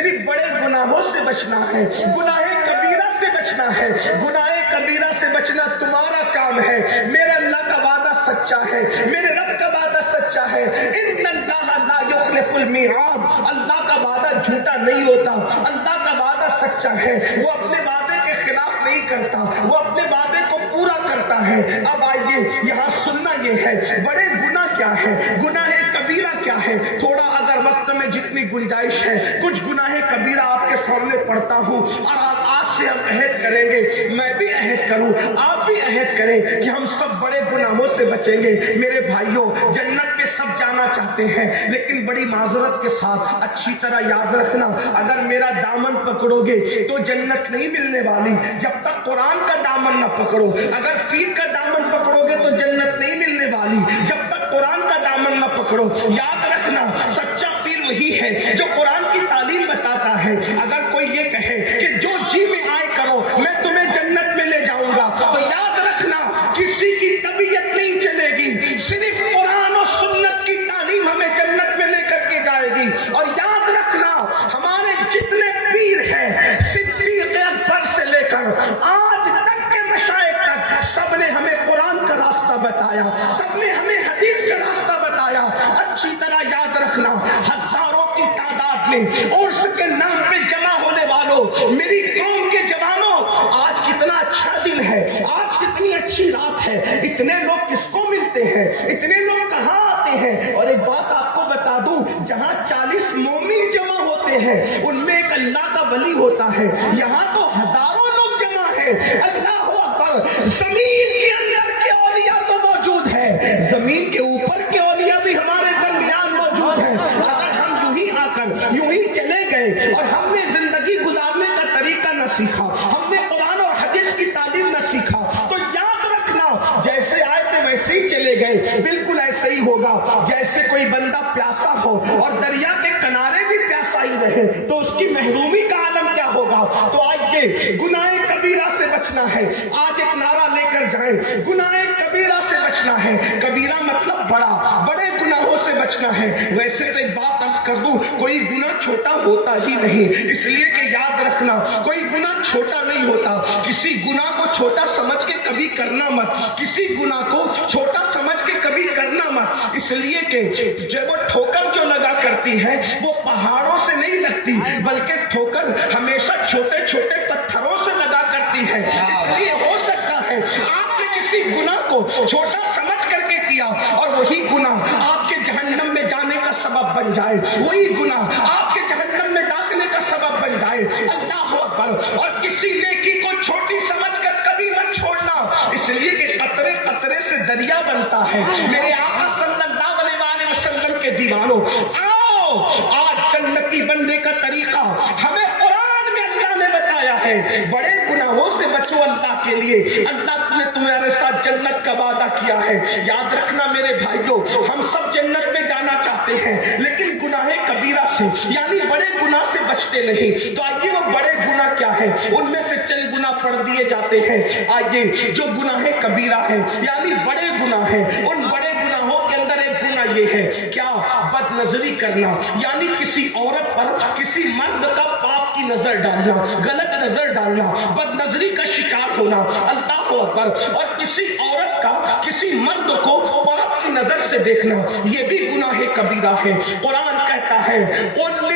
صرف بڑے گناہوں سے بچنا ہے، گناہ کبیرہ سے بچنا ہے۔ گناہ کبیرہ سے بچنا تمہارا کام ہے۔ میرے اللہ کا وعدہ سچا ہے، میرے رب کا وعدہ سچا ہے۔ ان اللہ لا یخلف المیعاد، اللہ کا وعدہ جھوٹا نہیں ہوتا، اللہ کا وعدہ سچا ہے، وہ اپنے وعدے کے خلاف نہیں کرتا، وہ اپنے وعدے کو پورا کرتا ہے۔ اب آئیے یہاں سننا یہ ہے بڑے گناہ کیا ہے، گناہ کبیرہ کیا ہے۔ تھوڑا اگر وقت میں جتنی گنجائش ہے کچھ گناہ کبیرہ آپ کے سامنے پڑھتا ہوں، اور آج سے ہم عہد کریں گے، میں بھی عہد کروں، آپ بھی عہد کریں کہ ہم سب بڑے گناہوں سے بچیں گے۔ میرے بھائیوں، جنت میں سب جانا چاہتے ہیں، لیکن بڑی معذرت کے ساتھ اچھی طرح یاد رکھنا، اگر میرا دامن پکڑو گے تو جنت نہیں ملنے والی جب تک قرآن کا دامن نہ پکڑو۔ اگر پیر کا دامن پکڑو گے تو جنت نہیں ملنے والی جب تک قرآن کا دامن نہ پکڑو۔ یاد رکھنا، سچا پیر وہی ہے جو قرآن کی تعلیم بتاتا ہے۔ اگر کوئی یہ کہے کہ جو جی میں آئے کرو میں تمہیں جنت میں لے جاؤں گا، تو یاد رکھنا کسی کی طبیعت نہیں چلے گی، صرف قرآن اور سنت کی تعلیم ہمیں جنت میں لے کر کے جائے گی۔ اور یاد رکھنا ہمارے جتنے پیر ہیں، صدیق اکبر سے لے کر آج تک کے مشائخ تک، سب نے ہمیں قرآن کا راستہ بتایا، سب نے ہمیں حدیث کا راستہ بتایا۔ اچھی طرح یاد رکھنا، ہزاروں کی تعداد میں عرس کے نام پہ جمع ہونے والوں، میری قوم کے جوانوں، آج کتنا اچھا دن ہے، آج کتنی اچھی رات ہے، اتنے لوگ کس کو ملتے ہیں، اتنے لوگ کہاں آتے ہیں؟ اور ایک بات آپ کو بتا دوں، جہاں 40 مومن جمع ہوتے ہیں ان میں ایک اللہ کا ولی ہوتا ہے، یہاں تو ہزاروں لوگ جمع ہیں۔ اللہ اکبر، زمین کے اندر کے اولیاء تو موجود ہیں، زمین کے اوپر کے اولیاء بھی ہمارے درمیان موجود ہیں۔ اگر ہم یوں ہی آ کر یوں ہی چلے گئے اور ہم نے زندگی گزارنے کا طریقہ نہ سیکھا، ہم نے قرآن اور حدیث کی تعلیم نہ سیکھا، تو یاد رکھنا جیسے آئے تھے ویسے ہی چلے گئے، بالکل ایسے ہی ہوگا۔ جیسے کوئی بندہ پیاسا ہو اور دریا کے کنارے بھی پیاسا ہی رہے تو اس کی محرومی کا عالم کیا ہوگا؟ تو آئیے گناہ کبیرہ سے بچنا ہے، آج ایک نعرہ لے کر جائیں، گناہ کبیرہ سے بچنا ہے۔ کبیرہ مطلب بڑا، بڑے گناہوں سے بچنا ہے۔ ویسے تو ایک بات عرض کر دوں، کوئی گناہ چھوٹا ہوتا ہی نہیں، اس لیے کہ یاد رکھنا کوئی گناہ چھوٹا نہیں ہوتا۔ کسی گناہ کو چھوٹا سمجھ کے کبھی کرنا مت، کسی گناہ کو چھوٹا سمجھ کے کبھی کرنا مت، اس لیے کہ جب وہ ٹھوکر جو لگا کرتی ہے وہ پہاڑوں سے نہیں لگتی، بلکہ ٹھوکر ہمیشہ چھوٹے چھوٹے پتھروں سے لگا کرتی ہے۔ اس لیے ہو سکتا ہے آپ نے کسی گناہ کو چھوٹا سمجھ کر کے کیا اور وہی گناہ آپ کے جہنم میں جانے کا سبب بن جائے، وہی گناہ آپ کے جہنم میں داخلے کا سبب بن جائے۔ اللہ اکبر۔ اور کسی نیکی کو چھوٹی سمجھ کر کبھی مت چھوڑنا، اس لیے کہ قطرے قطرے سے دریا بنتا ہے۔ میرے آقا صلی اللہ علیہ وسلم کے دیوانوں، آؤ آج جنتی بننے کا طریقہ ہمیں قرآن میں اللہ نے بتایا ہے۔ بڑے گناہوں سے بچو اللہ کے لیے، اللہ نے تمہارے ساتھ جنت کا وعدہ کیا ہے۔ یاد رکھنا میرے بھائیوں، ہم سب جنت میں جانا چاہتے ہیں، لیکن گناہ کبیرہ سے یعنی بڑے گناہ سے بچتے نہیں۔ تو آئیے وہ بڑے گناہ کیا ہے، ان میں سے چند گناہ پڑھ دیے جاتے ہیں۔ آئیے جو گناہ کبیرہ ہے یعنی بڑے گناہ ہیں، ان بڑے گناہوں کے اندر ایک گناہ یہ ہے، کیا؟ بد نظری کرنا، یعنی کسی عورت پر کسی مرد کا پاپ کی نظر ڈالنا، غلط نظر ڈالنا، بد نظری کا شکار ہونا۔ اللہ اکبر۔ اور کسی عورت کا کسی مرد کو پاپ کی نظر سے دیکھنا، یہ بھی گناہ کبیرہ ہے۔ قرآن کہتا ہے قُلْ